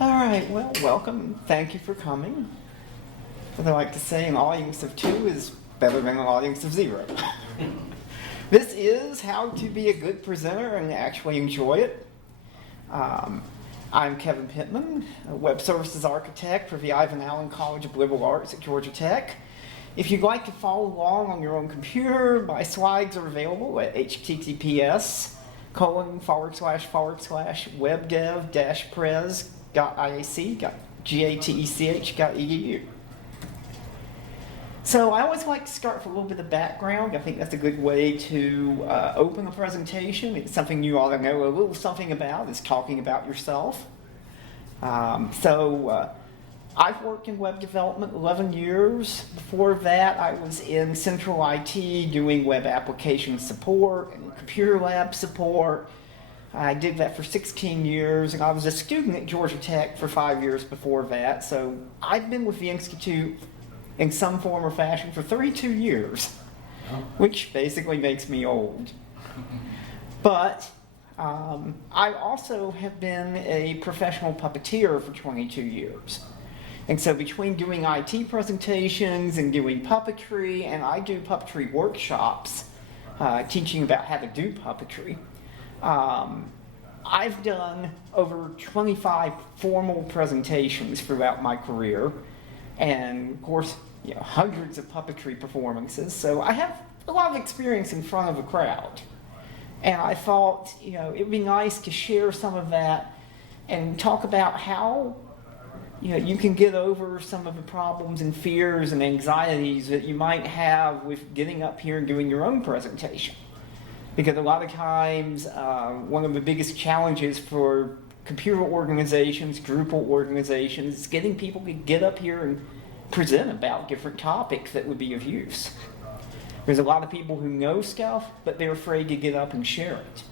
All right, well, welcome. Thank you for coming. What I like to say, an audience of 2 is better than an audience of 0. This is how to be a good presenter and actually enjoy it. I'm Kevin Pittman, a web services architect for the Ivan Allen College of Liberal Arts at Georgia Tech. If you'd like to follow along on your own computer, my slides are available at https://webdev-pres.iacgatech.edu. So I always like to start with a little bit of background. I think that's a good way to open a presentation. It's something you ought to know a little something about, is talking about yourself. I've worked in web development 11 years. Before that, I was in central IT doing web application support and computer lab support. I did that for 16 years, and I was a student at Georgia Tech for 5 years before that. So I've been with the Institute in some form or fashion for 32 years, which basically makes me old. But I also have been a professional puppeteer for 22 years. And so between doing IT presentations and doing puppetry, and I do puppetry workshops, teaching about how to do puppetry, I've done over 25 formal presentations throughout my career, and of course, hundreds of puppetry performances. So I have a lot of experience in front of a crowd. And I thought, it'd be nice to share some of that and talk about how you can get over some of the problems and fears and anxieties that you might have with getting up here and doing your own presentation. Because a lot of times, one of the biggest challenges for computer organizations, Drupal organizations, is getting people to get up here and present about different topics that would be of use. There's a lot of people who know stuff, but they're afraid to get up and share it.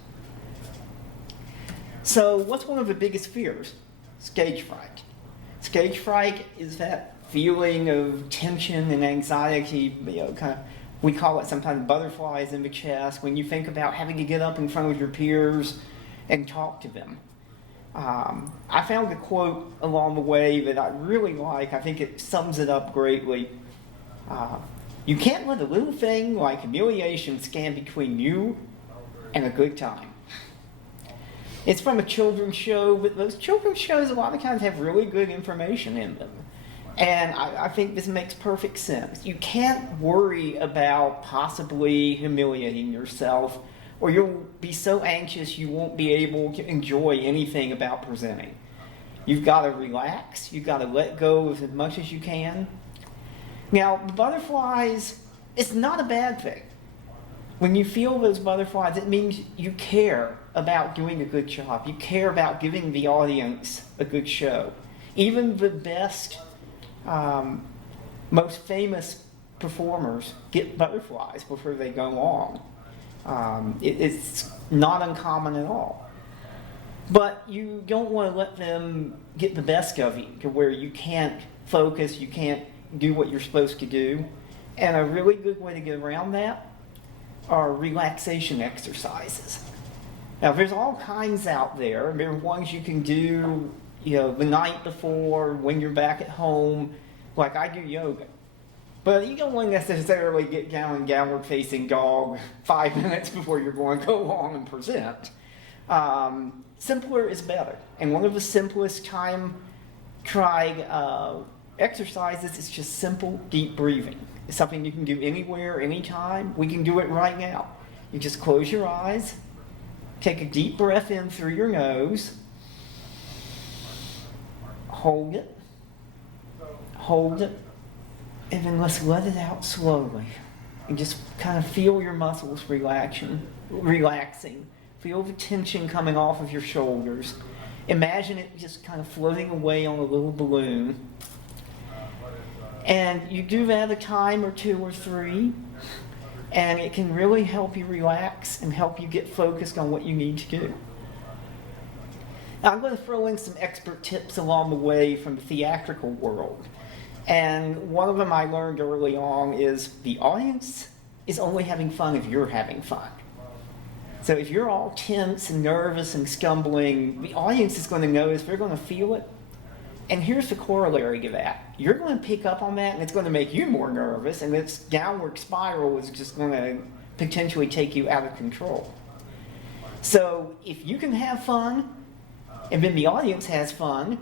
So what's one of the biggest fears? Stage fright. Stage fright is that feeling of tension and anxiety, we call it sometimes butterflies in the chest, when you think about having to get up in front of your peers and talk to them. I found a quote along the way that I really like. I think it sums it up greatly. You can't let a little thing like humiliation stand between you and a good time. It's from a children's show, but those children's shows a lot of times have really good information in them. And I think this makes perfect sense. You can't worry about possibly humiliating yourself, or you'll be so anxious you won't be able to enjoy anything about presenting. You've got to relax. You've got to let go of as much as you can. Now, the butterflies, it's not a bad thing. When you feel those butterflies, it means you care about doing a good job. You care about giving the audience a good show. Even the best, most famous performers get butterflies before they go on. It's not uncommon at all. But you don't want to let them get the best of you to where you can't focus, you can't do what you're supposed to do. And a really good way to get around that are relaxation exercises. Now, there's all kinds out there. There are ones you can do, the night before, when you're back at home, like I do yoga. But you don't want to necessarily get down and downward facing dog 5 minutes before you're going to go on and present. Simpler is better. And one of the simplest time-tried exercises is just simple, deep breathing. It's something you can do anywhere, anytime. We can do it right now. You just close your eyes, take a deep breath in through your nose, hold it, and then let's let it out slowly. And just kind of feel your muscles relaxing. Feel the tension coming off of your shoulders. Imagine it just kind of floating away on a little balloon. And you do that a time or 2 or 3, and it can really help you relax and help you get focused on what you need to do. Now, I'm going to throw in some expert tips along the way from the theatrical world. And one of them I learned early on is the audience is only having fun if you're having fun. So if you're all tense and nervous and stumbling, the audience is going to notice, they're going to feel it, And here's the corollary to that. You're going to pick up on that, and it's going to make you more nervous, and this downward spiral is just going to potentially take you out of control. So if you can have fun, and then the audience has fun,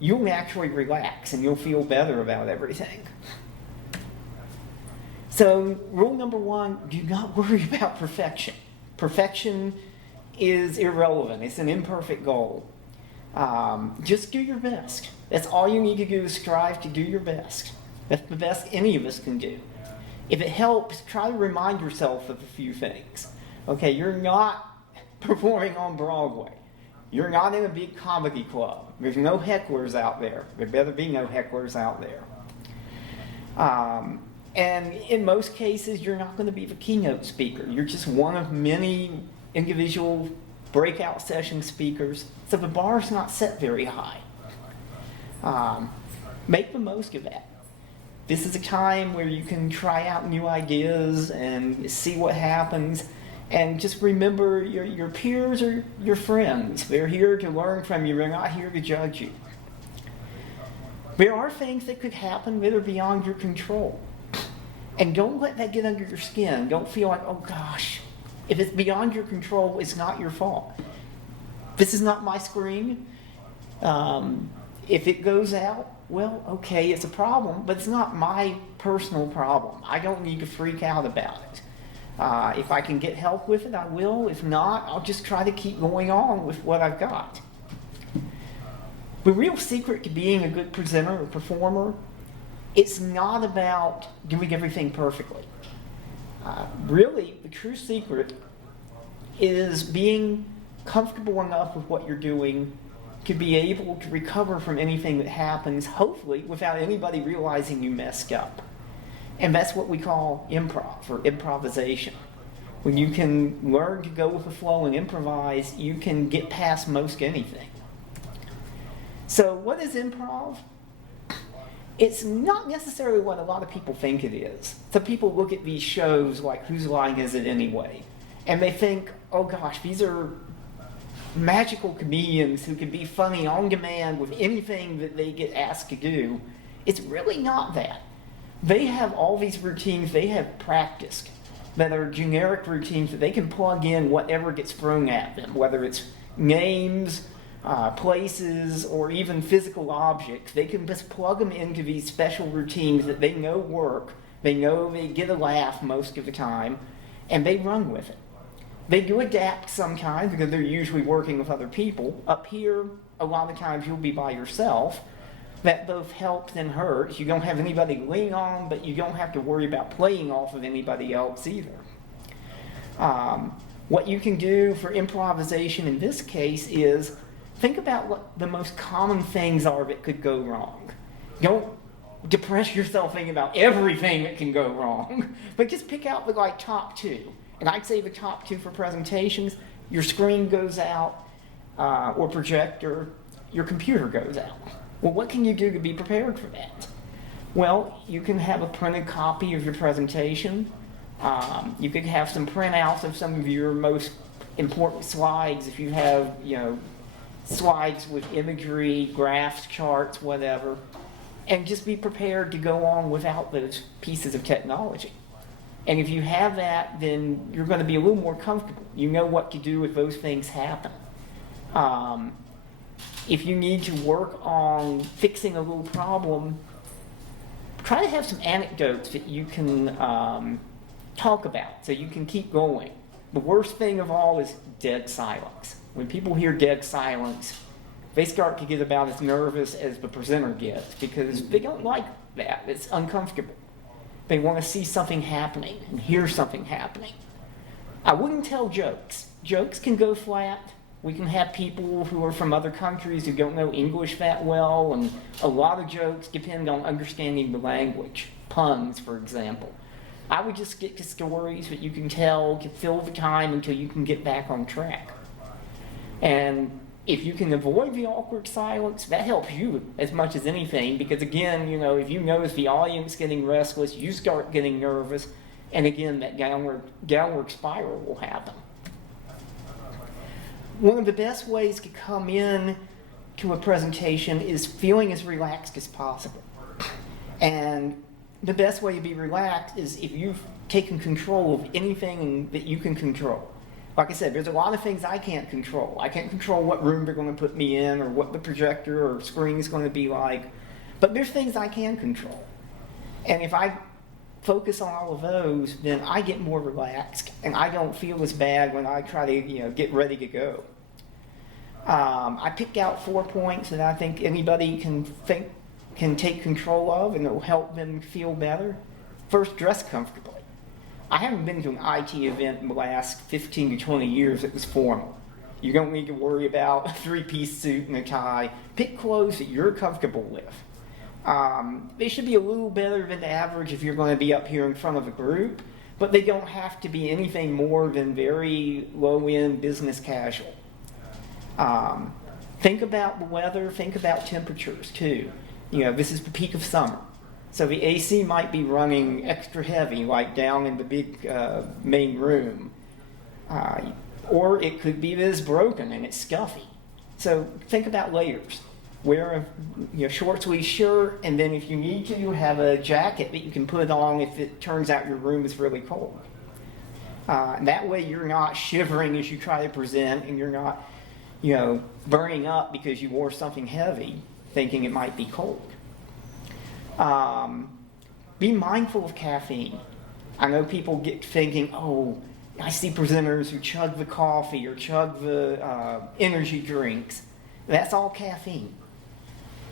you'll naturally relax, and you'll feel better about everything. So rule number 1, do not worry about perfection. Perfection is irrelevant. It's an imperfect goal. Just do your best. That's all you need to do is strive to do your best. That's the best any of us can do. If it helps, try to remind yourself of a few things. Okay, you're not performing on Broadway. You're not in a big comedy club. There's no hecklers out there. There better be no hecklers out there. And in most cases, you're not going to be the keynote speaker. You're just one of many individual breakout session speakers. So the bar's not set very high. Make the most of that. This is a time where you can try out new ideas and see what happens. And just remember, your peers are your friends. They're here to learn from you. They're not here to judge you. There are things that could happen that are beyond your control. And don't let that get under your skin. Don't feel like, oh gosh, if it's beyond your control, it's not your fault. This is not my screen. If it goes out, well, okay, it's a problem, but it's not my personal problem. I don't need to freak out about it. If I can get help with it, I will. If not, I'll just try to keep going on with what I've got. The real secret to being a good presenter or performer, it's not about doing everything perfectly. Really, the true secret is being comfortable enough with what you're doing to be able to recover from anything that happens, hopefully, without anybody realizing you messed up. And that's what we call improv, or improvisation. When you can learn to go with the flow and improvise, you can get past most anything. So what is improv? It's not necessarily what a lot of people think it is. So people look at these shows like, whose line is it anyway? And they think, oh gosh, these are magical comedians who can be funny on demand with anything that they get asked to do. It's really not that. They have all these routines they have practiced that are generic routines that they can plug in whatever gets thrown at them, whether it's names, places, or even physical objects. They can just plug them into these special routines that they know work. They know they get a laugh most of the time, and they run with it. They do adapt sometimes because they're usually working with other people. Up here, a lot of times you'll be by yourself. That both helps and hurts. You don't have anybody to lean on, but you don't have to worry about playing off of anybody else either. What you can do for improvisation in this case is think about what the most common things are that could go wrong. Don't depress yourself thinking about everything that can go wrong, but just pick out the top 2. And I'd say the top 2 for presentations: your screen goes out, or projector, your computer goes out. Well, what can you do to be prepared for that? Well, you can have a printed copy of your presentation. You could have some printouts of some of your most important slides if you have, slides with imagery, graphs, charts, whatever. And just be prepared to go on without those pieces of technology. And if you have that, then you're going to be a little more comfortable. You know what to do if those things happen. If you need to work on fixing a little problem, try to have some anecdotes that you can talk about so you can keep going. The worst thing of all is dead silence. When people hear dead silence, they start to get about as nervous as the presenter gets because they don't like that. It's uncomfortable. They want to see something happening and hear something happening. I wouldn't tell jokes. Jokes can go flat. We can have people who are from other countries who don't know English that well, and a lot of jokes depend on understanding the language. Puns, for example. I would just stick to stories that you can tell to fill the time until you can get back on track. And if you can avoid the awkward silence, that helps you as much as anything, because again, if you notice the audience getting restless, you start getting nervous, and again, that downward spiral will happen. One of the best ways to come in to a presentation is feeling as relaxed as possible. And the best way to be relaxed is if you've taken control of anything that you can control. Like I said, there's a lot of things I can't control. I can't control what room they're going to put me in or what the projector or screen is going to be like. But there's things I can control. And if I focus on all of those, then I get more relaxed and I don't feel as bad when I try to get ready to go. I picked out 4 points that I think anybody can take control of and it will help them feel better. First, dress comfortably. I haven't been to an IT event in the last 15 to 20 years that was formal. You don't need to worry about a 3-piece suit and a tie. Pick clothes that you're comfortable with. They should be a little better than the average if you're going to be up here in front of a group, but they don't have to be anything more than very low-end business casual. Think about the weather, think about temperatures too. This is the peak of summer. So the AC might be running extra heavy, like down in the big main room. Or it could be that it's broken and it's stuffy. So think about layers. Wear a short sleeve shirt, and then if you need to, have a jacket that you can put on if it turns out your room is really cold. And that way you're not shivering as you try to present, and you're not burning up because you wore something heavy thinking it might be cold. Be mindful of caffeine. I know people get thinking, oh, I see presenters who chug the coffee or chug the energy drinks. That's all caffeine.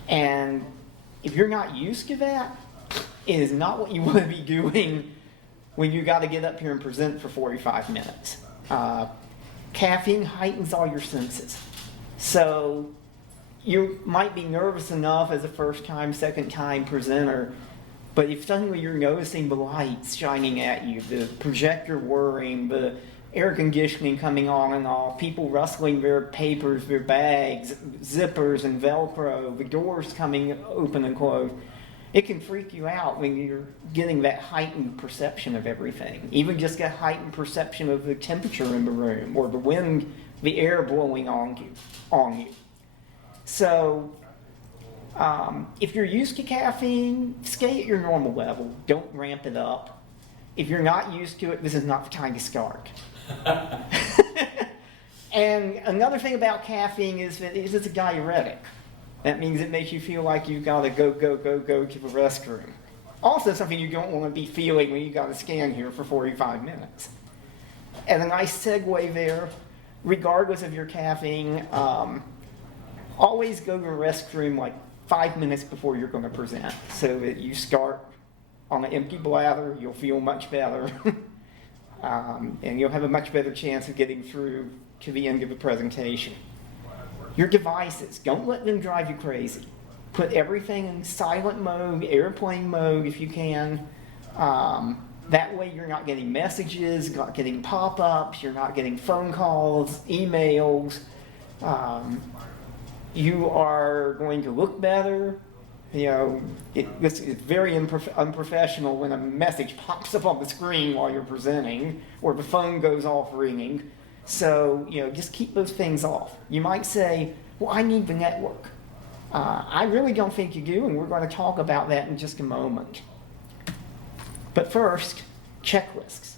And if you're not used to that, it is not what you want to be doing when you got to get up here and present for 45 minutes. Caffeine heightens all your senses. So you might be nervous enough as a first time, second time presenter, but if suddenly you're noticing the lights shining at you, the projector whirring, the air conditioning coming on and off, people rustling their papers, their bags, zippers and Velcro, the doors coming open and closed, it can freak you out when you're getting that heightened perception of everything. Even just a heightened perception of the temperature in the room or the wind, the air blowing on you. So if you're used to caffeine, stay at your normal level. Don't ramp it up. If you're not used to it, this is not the time to start. And another thing about caffeine is that it's a diuretic. That means it makes you feel like you've got to go to the restroom. Also something you don't want to be feeling when you got to stand here for 45 minutes. And a nice segue there, regardless of your caffeine, always go to the restroom like 5 minutes before you're going to present so that you start on an empty bladder. You'll feel much better. And you'll have a much better chance of getting through to the end of the presentation. Your devices, don't let them drive you crazy. Put everything in silent mode, airplane mode if you can. That way you're not getting messages, not getting pop-ups, you're not getting phone calls, emails. You are going to look better. It's very unprofessional when a message pops up on the screen while you're presenting or the phone goes off ringing. So, just keep those things off. You might say, well, I need the network. I really don't think you do, and we're going to talk about that in just a moment. But first, checklists.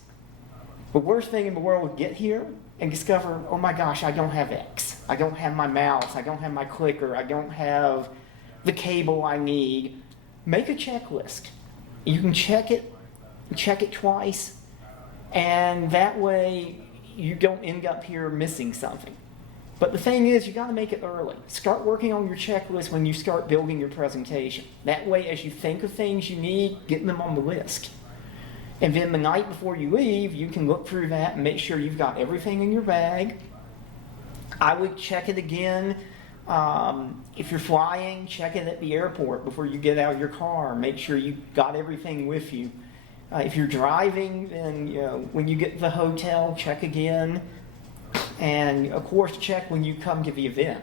The worst thing in the world is get here and discover, oh my gosh, I don't have X. I don't have my mouse. I don't have my clicker. I don't have the cable I need. Make a checklist. You can check it twice, and that way you don't end up here missing something. But the thing is, you got to make it early. Start working on your checklist when you start building your presentation. That way, as you think of things you need, get them on the list. And then the night before you leave, you can look through that and make sure you've got everything in your bag. I would check it again. If you're flying, check it at the airport before you get out of your car. Make sure you got everything with you. If you're driving, then when you get to the hotel, check again. And of course, check when you come to the event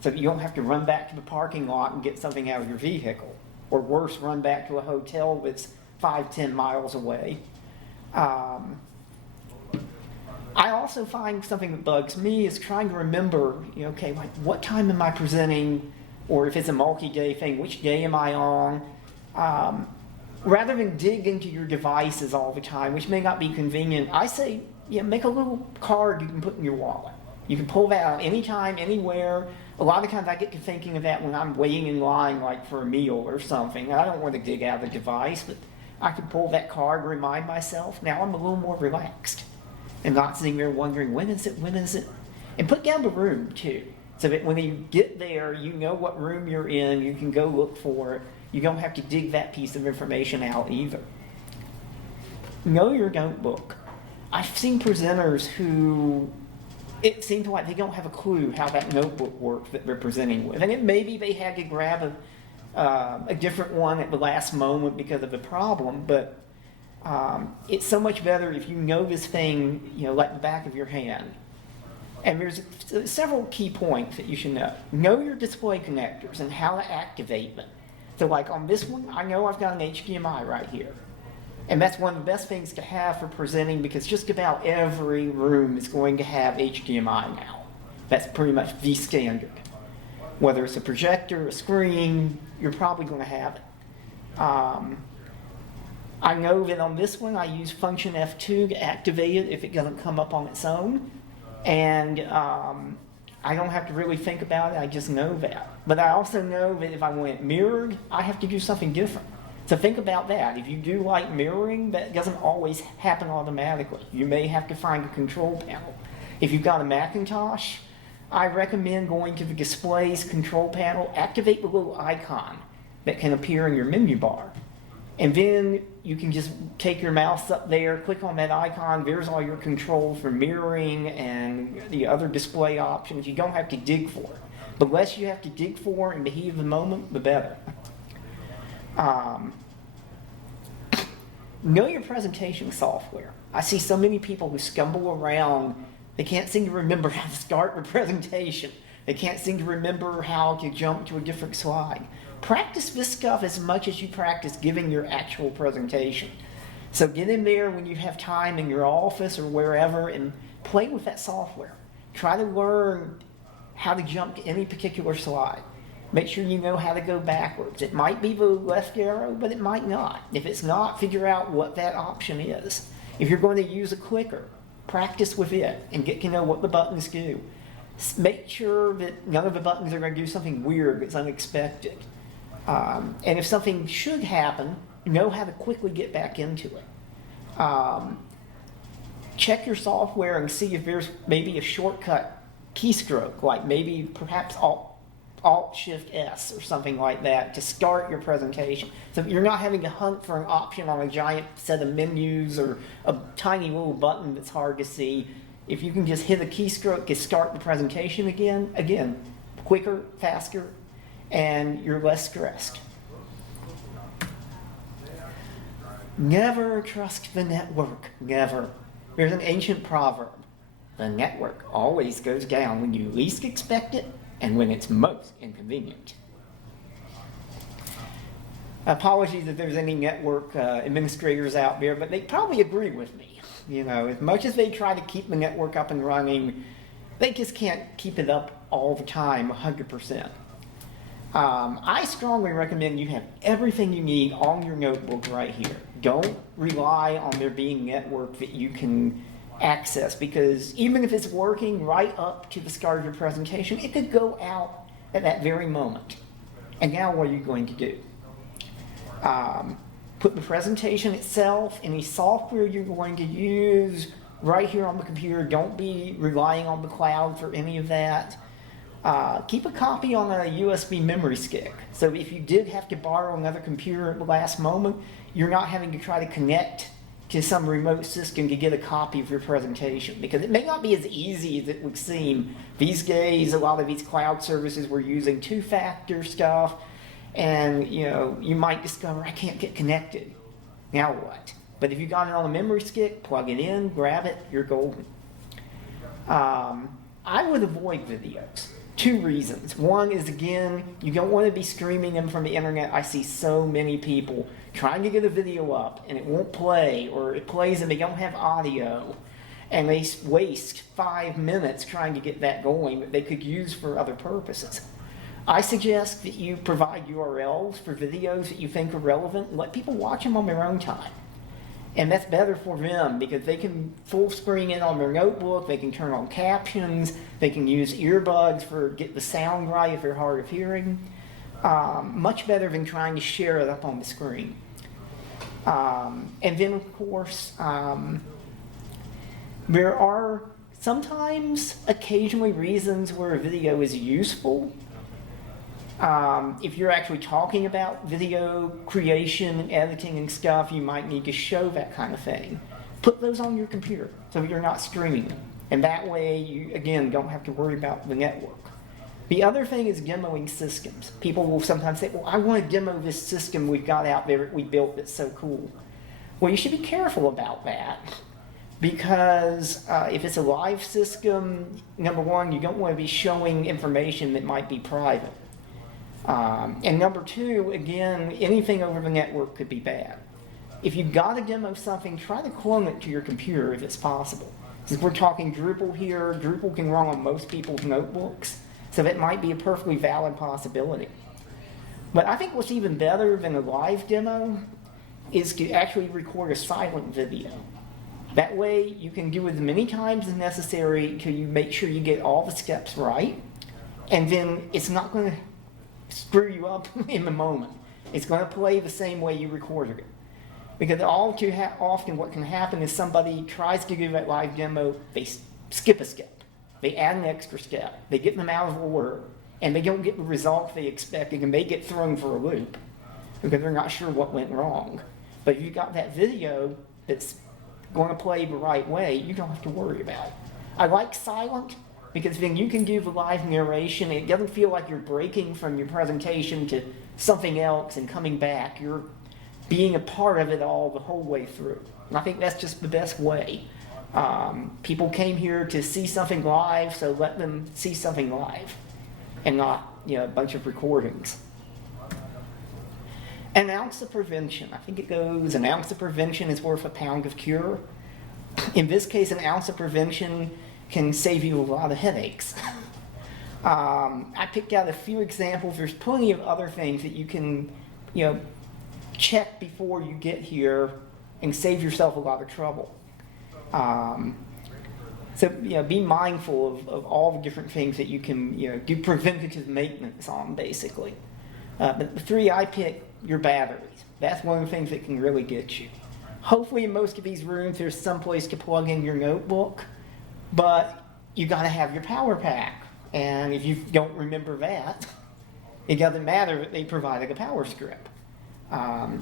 so that you don't have to run back to the parking lot and get something out of your vehicle. Or worse, run back to a hotel that's 5-10 miles away. I I also find something that bugs me is trying to remember, okay, like what time am I presenting, or if it's a multi-day thing, which day am I on? Rather than dig into your devices all the time, which may not be convenient, I say, make a little card you can put in your wallet. You can pull that out anytime, anywhere. A lot of times I get to thinking of that when I'm waiting in line, like for a meal or something. I don't want to dig out the device, but I can pull that card, remind myself. Now I'm a little more relaxed and not sitting there wondering, when is it? And put down the room too, so that when you get there, you know what room you're in, you can go look for it. You don't have to dig that piece of information out either. Know your notebook. I've seen presenters who it seems like they don't have a clue how that notebook works that they're presenting with. And it maybe they had to grab a different one at the last moment because of the problem, but it's so much better if you know this thing, like the back of your hand. And there's several key points that you should know. Know your display connectors and how to activate them. So like on this one, I know I've got an HDMI right here. And that's one of the best things to have for presenting, because just about every room is going to have HDMI now. That's pretty much the standard. Whether it's a projector, a screen, you're probably going to have it. I know that on this one I use function F2 to activate it if it doesn't come up on its own. And I don't have to really think about it, I just know that. But I also know that if I want it mirrored, I have to do something different. So think about that. If you do like mirroring, that doesn't always happen automatically. You may have to find a control panel. If you've got a Macintosh, I recommend going to the Displays control panel, activate the little icon that can appear in your menu bar. And then you can just take your mouse up there, click on that icon, there's all your controls for mirroring and the other display options. You don't have to dig for it. The less you have to dig for in the heat of the moment, the better. Know your presentation software. I see so many people who stumble around. They can't seem to remember how to start their presentation. They can't seem to remember how to jump to a different slide. Practice this stuff as much as you practice giving your actual presentation. So get in there when you have time in your office or wherever and play with that software. Try to learn how to jump to any particular slide. Make sure you know how to go backwards. It might be the left arrow, but it might not. If it's not, figure out what that option is. If you're going to use a clicker, practice with it and get to know what the buttons do. Make sure that none of the buttons are going to do something weird that's unexpected. And if something should happen, know how to quickly get back into it. Check your software and see if there's maybe a shortcut keystroke, like maybe perhaps Alt-Shift-S or something like that to start your presentation. So you're not having to hunt for an option on a giant set of menus or a tiny little button that's hard to see. If you can just hit a keystroke to start the presentation again, quicker, faster, and you're less stressed. Never trust the network, never. There's an ancient proverb. The network always goes down when you least expect it and when it's most inconvenient. Apologies if there's any network administrators out there, but they probably agree with me. As much as they try to keep the network up and running, they just can't keep it up all the time, 100%. I strongly recommend you have everything you need on your notebook right here. Don't rely on there being network that you can access, because even if it's working right up to the start of your presentation, it could go out at that very moment. And now what are you going to do? Put the presentation itself, any software you're going to use right here on the computer. Don't be relying on the cloud for any of that. Keep a copy on a USB memory stick. So if you did have to borrow another computer at the last moment, you're not having to try to connect to some remote system to get a copy of your presentation, because it may not be as easy as it would seem. These days, a lot of these cloud services were using two-factor stuff, and you might discover, I can't get connected. Now what? But if you got it on a memory stick, plug it in, grab it, you're golden. I would avoid videos. 2 reasons. One is, again, you don't want to be streaming them from the internet. I see so many people trying to get a video up and it won't play, or it plays and they don't have audio. and they waste 5 minutes trying to get that going that they could use for other purposes. I suggest that you provide URLs for videos that you think are relevant and let people watch them on their own time. And that's better for them because they can full screen it on their notebook, they can turn on captions, they can use earbuds for get the sound right if they're hard of hearing. Much better than trying to share it up on the screen. And then of course, there are sometimes occasionally reasons where a video is useful. If you're actually talking about video creation and editing and stuff, you might need to show that kind of thing. Put those on your computer so you're not streaming them. And that way you, again, don't have to worry about the network. The other thing is demoing systems. People will sometimes say, well, I want to demo this system we've got out there that we built that's so cool. Well, you should be careful about that because if it's a live system, number one, you don't want to be showing information that might be private. And number two, again, anything over the network could be bad. If you've got to demo something, try to clone it to your computer if it's possible. Since we're talking Drupal here, Drupal can run on most people's notebooks, so that might be a perfectly valid possibility. But I think what's even better than a live demo is to actually record a silent video. That way you can do it as many times as necessary till you make sure you get all the steps right, and then it's not going to screw you up in the moment. It's going to play the same way you recorded it. Because all too often what can happen is somebody tries to do that live demo, they skip a step. They add an extra step. They get them out of order, and they don't get the result they expected, and they get thrown for a loop because they're not sure what went wrong. But if you got that video that's going to play the right way, you don't have to worry about it. I like silent because then you can do the live narration. It doesn't feel like you're breaking from your presentation to something else and coming back. You're being a part of it all the whole way through. And I think that's just the best way. People came here to see something live, so let them see something live and not, a bunch of recordings. An ounce of prevention. I think it goes, an ounce of prevention is worth a pound of cure. In this case, an ounce of prevention can save you a lot of headaches. I picked out a few examples. There's plenty of other things that you can, check before you get here and save yourself a lot of trouble. So be mindful of all the different things that you can do preventative maintenance on, basically. But the three I picked, your batteries. That's one of the things that can really get you. Hopefully in most of these rooms there's some place to plug in your notebook, but you got to have your power pack. And if you don't remember that, it doesn't matter that they provided a power strip.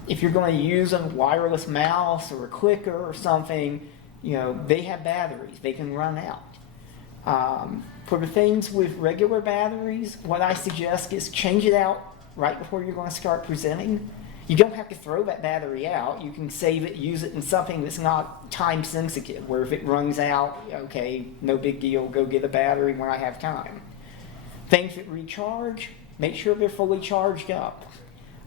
If you're going to use a wireless mouse or a clicker or something, they have batteries. They can run out. For the things with regular batteries, what I suggest is change it out right before you're going to start presenting. You don't have to throw that battery out. You can save it, use it in something that's not time sensitive, where if it runs out, okay, no big deal, go get a battery when I have time. Things that recharge, make sure they're fully charged up.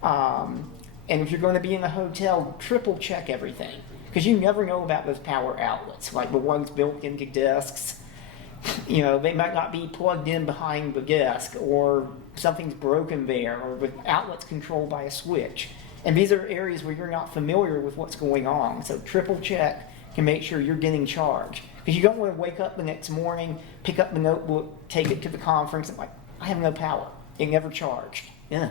And if you're going to be in a hotel, triple check everything, because you never know about those power outlets, like the ones built into desks. They might not be plugged in behind the desk, or something's broken there, or the outlet's controlled by a switch. And these are areas where you're not familiar with what's going on. So triple check to make sure you're getting charged. Because you don't want to wake up the next morning, pick up the notebook, take it to the conference, and I have no power. It never charged. Yeah.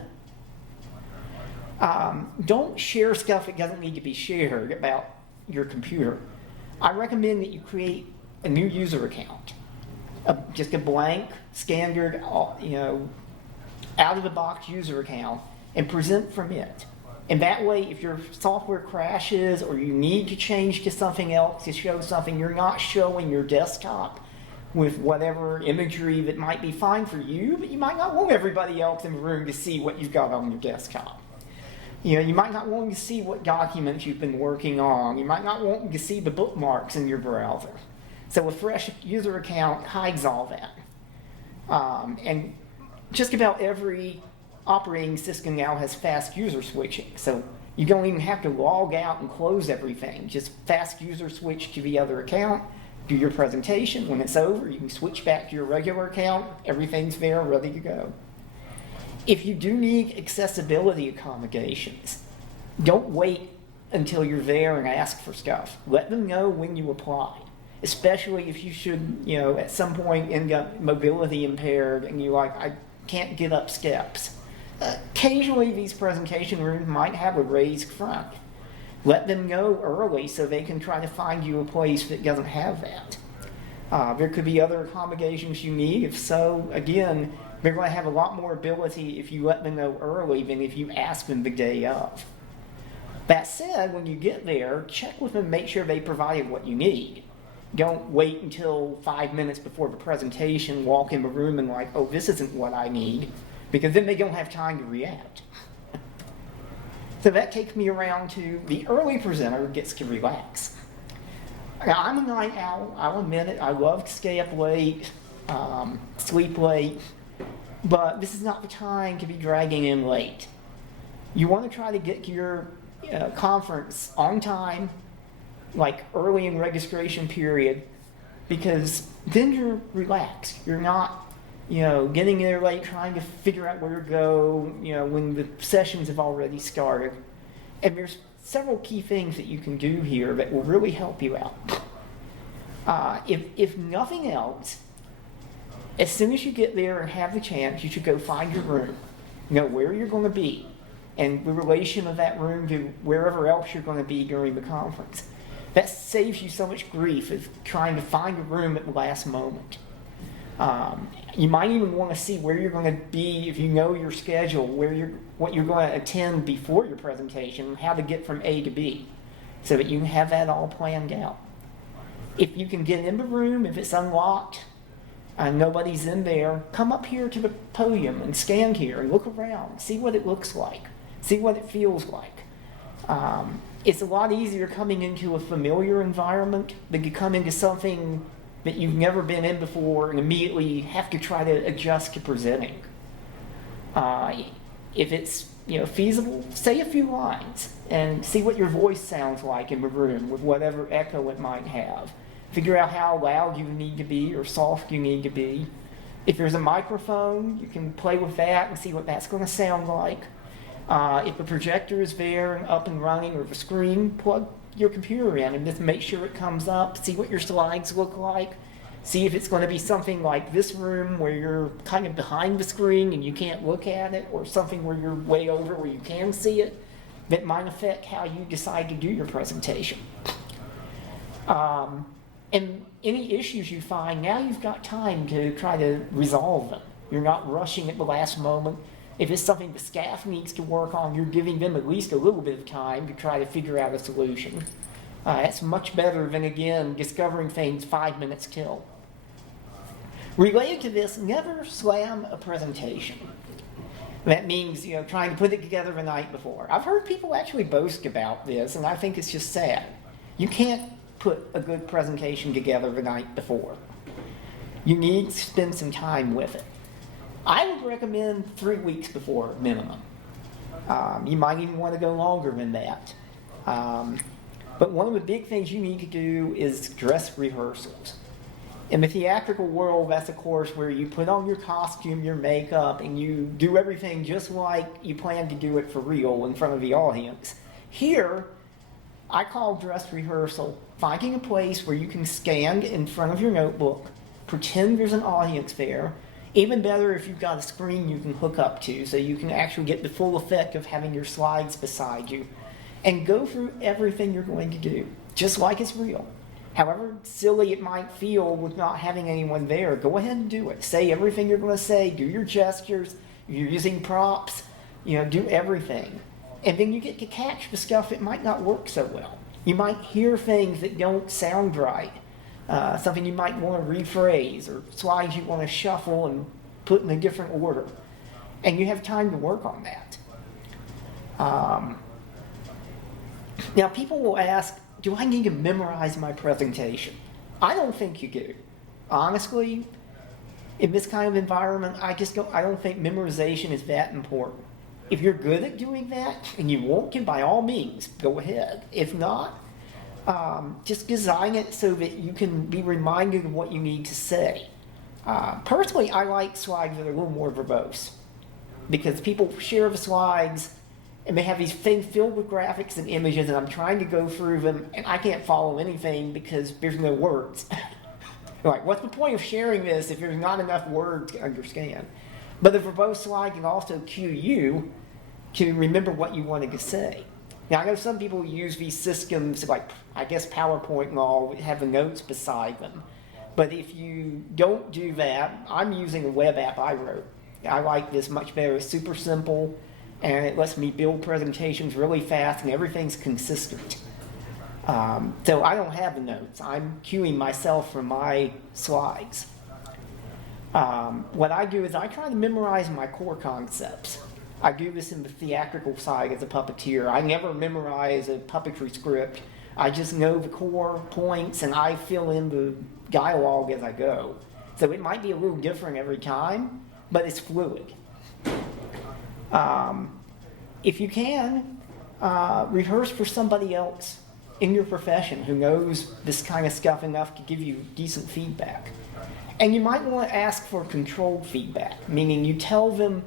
Don't share stuff that doesn't need to be shared about your computer. I recommend that you create a new user account. Just a blank, standard, out-of-the-box user account, and present from it. And that way, if your software crashes or you need to change to something else to show something, you're not showing your desktop with whatever imagery that might be fine for you, but you might not want everybody else in the room to see what you've got on your desktop. You might not want to see what documents you've been working on. You might not want to see the bookmarks in your browser. So a fresh user account hides all that. And just about every operating system now has fast user switching. So you don't even have to log out and close everything. Just fast user switch to the other account, do your presentation. When it's over, you can switch back to your regular account. Everything's there, ready to go. If you do need accessibility accommodations, don't wait until you're there and ask for stuff. Let them know when you apply, especially if you should, at some point end up mobility impaired and you're like, I can't get up steps. Occasionally, these presentation rooms might have a raised front. Let them know early so they can try to find you a place that doesn't have that. There could be other accommodations you need. If so, again, they're going to have a lot more ability if you let them know early than if you ask them the day of. That said, when you get there, check with them, make sure they provided what you need. Don't wait until 5 minutes before the presentation, walk in the room and like, oh, this isn't what I need, because then they don't have time to react. So that takes me around to the early presenter gets to relax. Now, I'm a night owl, I'll admit it. I love to stay up late, sleep late, but this is not the time to be dragging in late. You want to try to get to your conference on time, like early in registration period, because then you're relaxed. You're not getting there late, trying to figure out where to go, when the sessions have already started. And there's several key things that you can do here that will really help you out. If nothing else, as soon as you get there and have the chance, you should go find your room, know where you're going to be, and the relation of that room to wherever else you're going to be during the conference. That saves you so much grief of trying to find a room at the last moment. You might even want to see where you're going to be if you know your schedule, what you're going to attend before your presentation, how to get from A to B, so that you can have that all planned out. If you can get in the room, if it's unlocked and nobody's in there, come up here to the podium and stand here and look around, see what it looks like, see what it feels like. It's a lot easier coming into a familiar environment than to come into something that you've never been in before and immediately have to try to adjust to presenting. If it's feasible, say a few lines and see what your voice sounds like in the room with whatever echo it might have. Figure out how loud you need to be or soft you need to be. If there's a microphone, you can play with that and see what that's going to sound like. If the projector is there and up and running, or the screen, plug your computer in and just make sure it comes up, see what your slides look like, see if it's going to be something like this room where you're kind of behind the screen and you can't look at it, or something where you're way over where you can see it. That might affect how you decide to do your presentation. And any issues you find, now you've got time to try to resolve them. You're not rushing at the last moment. If it's something the staff needs to work on, you're giving them at least a little bit of time to try to figure out a solution. That's much better than, again, discovering things 5 minutes till. Related to this, never slam a presentation. That means, trying to put it together the night before. I've heard people actually boast about this, and I think it's just sad. You can't put a good presentation together the night before. You need to spend some time with it. I would recommend 3 weeks before minimum. You might even want to go longer than that. But one of the big things you need to do is dress rehearsals. In the theatrical world, that's of course where you put on your costume, your makeup, and you do everything just like you plan to do it for real in front of the audience. Here, I call dress rehearsal finding a place where you can stand in front of your notebook, pretend there's an audience there. Even better if you've got a screen you can hook up to, so you can actually get the full effect of having your slides beside you, and go through everything you're going to do, just like it's real. However silly it might feel with not having anyone there, go ahead and do it. Say everything you're going to say, do your gestures, if you're using props, do everything. And then you get to catch the stuff that might not work so well. You might hear things that don't sound right. Something you might want to rephrase, or slides you want to shuffle and put in a different order. And you have time to work on that. Now, people will ask, do I need to memorize my presentation? I don't think you do. Honestly, in this kind of environment, I don't think memorization is that important. If you're good at doing that, and you want to, by all means, go ahead. If not, Just design it so that you can be reminded of what you need to say. Personally, I like slides that are a little more verbose because people share the slides and they have these things filled with graphics and images, and I'm trying to go through them and I can't follow anything because there's no words. Like, what's the point of sharing this if there's not enough words to understand? But the verbose slide can also cue you to remember what you wanted to say. Now, I know some people use these systems like, I guess, PowerPoint and all, have the notes beside them. But if you don't do that, I'm using a web app I wrote. I like this much better. It's super simple, and it lets me build presentations really fast, and everything's consistent. So I don't have the notes. I'm cueing myself for my slides. What I do is I try to memorize my core concepts. I do this in the theatrical side as a puppeteer. I never memorize a puppetry script. I just know the core points and I fill in the dialogue as I go. So it might be a little different every time, but it's fluid. If you can, rehearse for somebody else in your profession who knows this kind of stuff enough to give you decent feedback. And you might want to ask for controlled feedback, meaning you tell them,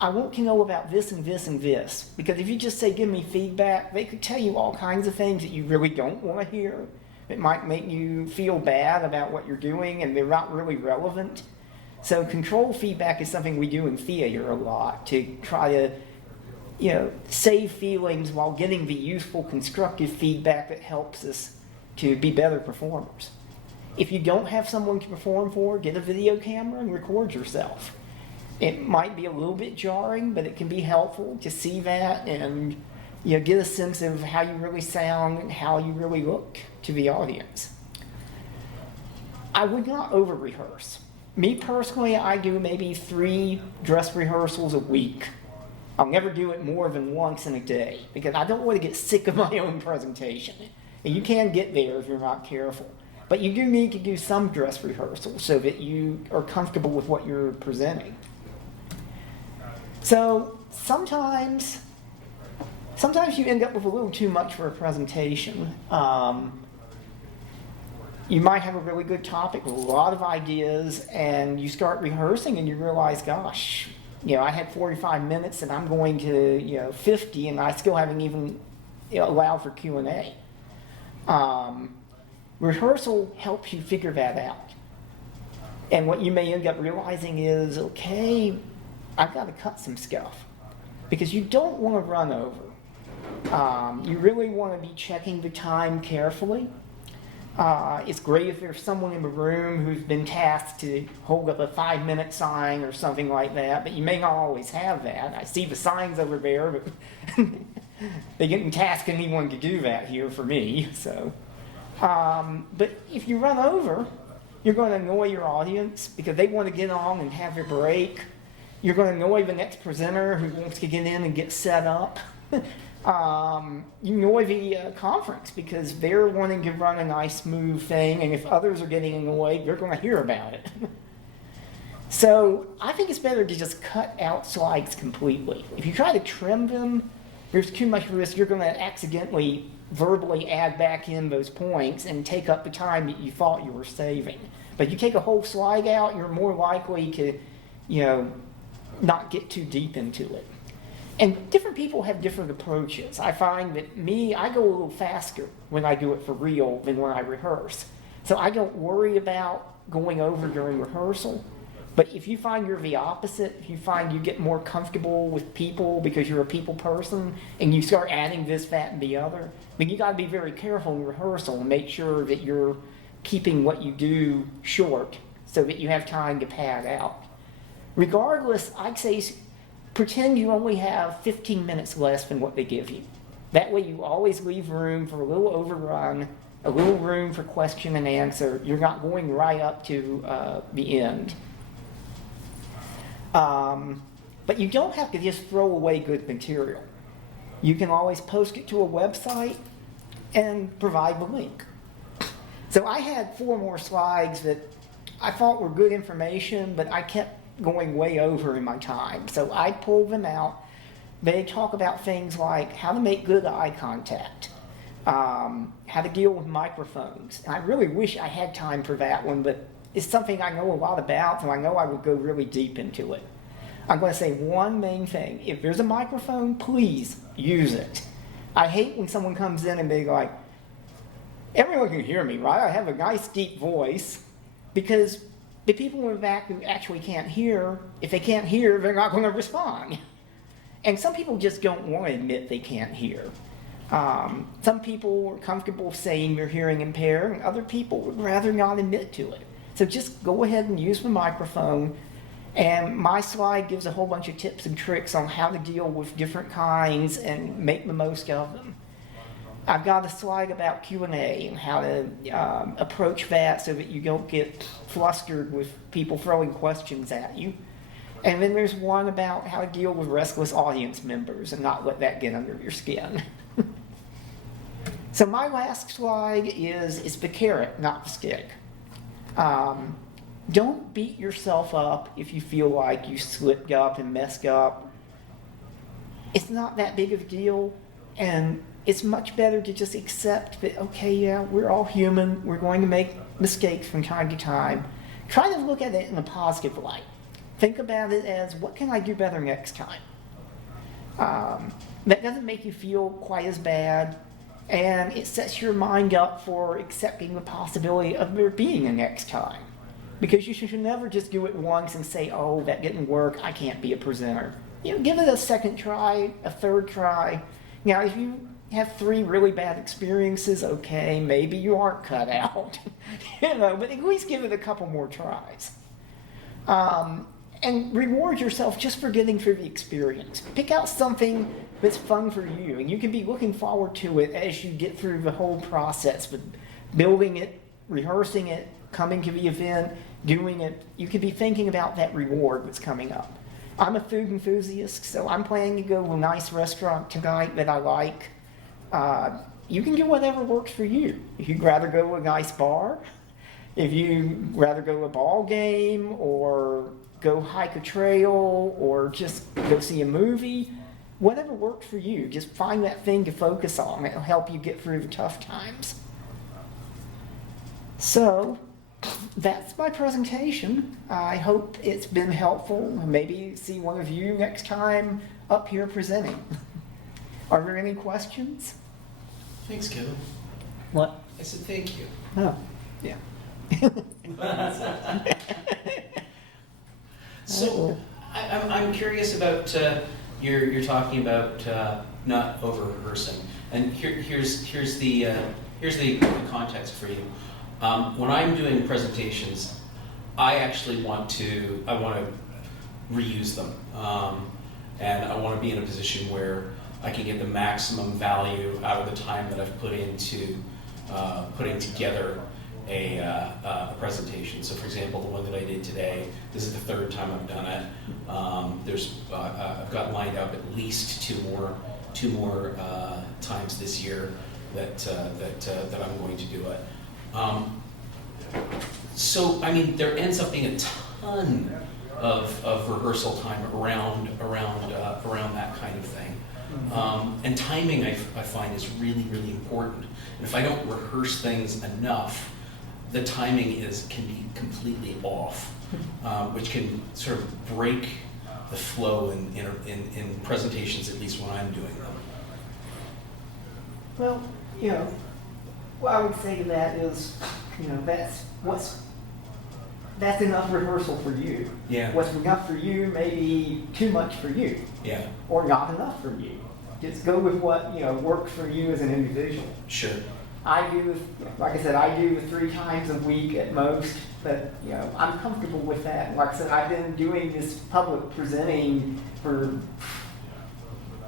I want to know about this and this and this. Because if you just say, give me feedback, they could tell you all kinds of things that you really don't want to hear. It might make you feel bad about what you're doing and they're not really relevant. So controlled feedback is something we do in theater a lot to try to, save feelings while getting the useful, constructive feedback that helps us to be better performers. If you don't have someone to perform for, get a video camera and record yourself. It might be a little bit jarring, but it can be helpful to see that and get a sense of how you really sound and how you really look to the audience. I would not over-rehearse. Me personally, I do maybe 3 dress rehearsals a week. I'll never do it more than once in a day because I don't want to get sick of my own presentation. And you can get there if you're not careful. But you do need to do some dress rehearsal so that you are comfortable with what you're presenting. So sometimes you end up with a little too much for a presentation. You might have a really good topic with a lot of ideas, and you start rehearsing and you realize, gosh, I had 45 minutes and I'm going to 50, and I still haven't even allowed for Q&A. Rehearsal helps you figure that out. And what you may end up realizing is, okay, I've got to cut some stuff. Because you don't want to run over. You really want to be checking the time carefully. It's great if there's someone in the room who's been tasked to hold up a 5-minute sign or something like that, but you may not always have that. I see the signs over there, but they didn't task anyone to do that here for me, so. But if you run over, you're going to annoy your audience because they want to get on and have their break. You're going to annoy the next presenter who wants to get in and get set up. You annoy the conference because they're wanting to run a nice, smooth thing, and if others are getting annoyed, they're going to hear about it. So I think it's better to just cut out slides completely. If you try to trim them, there's too much risk. You're going to accidentally verbally add back in those points and take up the time that you thought you were saving. But if you take a whole slide out, you're more likely to, not get too deep into it. And different people have different approaches. I find that I go a little faster when I do it for real than when I rehearse. So I don't worry about going over during rehearsal. But if you find you're the opposite, if you find you get more comfortable with people because you're a people person and you start adding this, that, and the other, then you got to be very careful in rehearsal and make sure that you're keeping what you do short so that you have time to pad out. Regardless, I'd say pretend you only have 15 minutes less than what they give you. That way you always leave room for a little overrun, a little room for question and answer. You're not going right up to the end. But you don't have to just throw away good material. You can always post it to a website and provide the link. So I had 4 more slides that I thought were good information, but I kept going way over in my time. So I pulled them out. They talk about things like how to make good eye contact, How to deal with microphones. And I really wish I had time for that one, but it's something I know a lot about, so I know I would go really deep into it. I'm going to say one main thing. If there's a microphone, please use it. I hate when someone comes in and they're like, everyone can hear me, right? I have a nice deep voice. Because the people in the back who actually can't hear, if they can't hear, they're not going to respond. And some people just don't want to admit they can't hear. Some people are comfortable saying they're hearing impaired, and other people would rather not admit to it. So just go ahead and use the microphone. And my slide gives a whole bunch of tips and tricks on how to deal with different kinds and make the most of them. I've got a slide about Q&A and how to approach that so that you don't get flustered with people throwing questions at you. And then there's one about how to deal with restless audience members and not let that get under your skin. So my last slide is the carrot, not the stick. Don't beat yourself up if you feel like you slipped up and messed up. It's not that big of a deal, and it's much better to just accept that, okay, yeah, we're all human, we're going to make mistakes from time to time. Try to look at it in a positive light. Think about it as, what can I do better next time? That doesn't make you feel quite as bad, and it sets your mind up for accepting the possibility of there being a next time. Because you should never just do it once and say, oh, that didn't work, I can't be a presenter. Give it a second try, a third try. Now, if you have 3 really bad experiences, okay, maybe you aren't cut out. But at least give it a couple more tries. And reward yourself just for getting through the experience. Pick out something that's fun for you, and you can be looking forward to it as you get through the whole process, with building it, rehearsing it, coming to the event, doing it. You could be thinking about that reward that's coming up. I'm a food enthusiast, so I'm planning to go to a nice restaurant tonight that I like. You can do whatever works for you. If you'd rather go to a nice bar, if you'd rather go to a ball game, or go hike a trail, or just go see a movie, whatever works for you, just find that thing to focus on. It'll help you get through the tough times. So, that's my presentation. I hope it's been helpful. Maybe see one of you next time up here presenting. Are there any questions? Thanks, Kevin. What? I said thank you. Oh, yeah. So, I'm curious about you're talking about not over rehearsing, and here's the context for you. When I'm doing presentations, I actually want to reuse them, and I want to be in a position where I can get the maximum value out of the time that I've put into putting together a presentation. So, for example, the one that I did today, this is the 3rd time I've done it. I've got lined up at least two more times this year that I'm going to do it. So, I mean, there ends up being a ton of rehearsal time around that kind of thing. And timing, I find, is really, really important. And if I don't rehearse things enough, the timing can be completely off, which can sort of break the flow in presentations, at least when I'm doing them. Well, what I would say to that is, that's enough rehearsal for you. Yeah. What's enough for you may be too much for you. Yeah. Or not enough for you. Just go with what works for you as an individual. Sure. I do, like I said, I do 3 times a week at most, but I'm comfortable with that. Like I said, I've been doing this public presenting for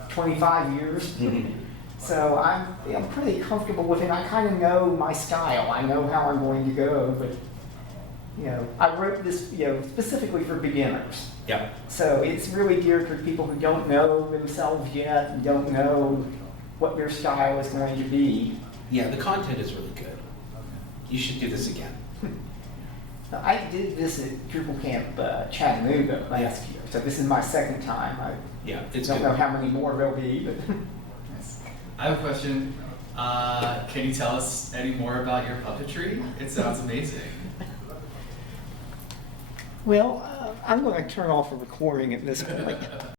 25 years. Mm-hmm. So I'm pretty comfortable with it. I kind of know my style. I know how I'm going to go, but I wrote this specifically for beginners. Yeah. So it's really geared for people who don't know themselves yet and don't know what their style is going to be. Yeah, the content is really good. You should do this again. I did this at Drupal Camp Chattanooga last year, so this is my 2nd time. I it's don't good. know how many more there'll be, but I have a question. Can you tell us any more about your puppetry? It sounds amazing. Well, I'm going to turn off the recording at this point.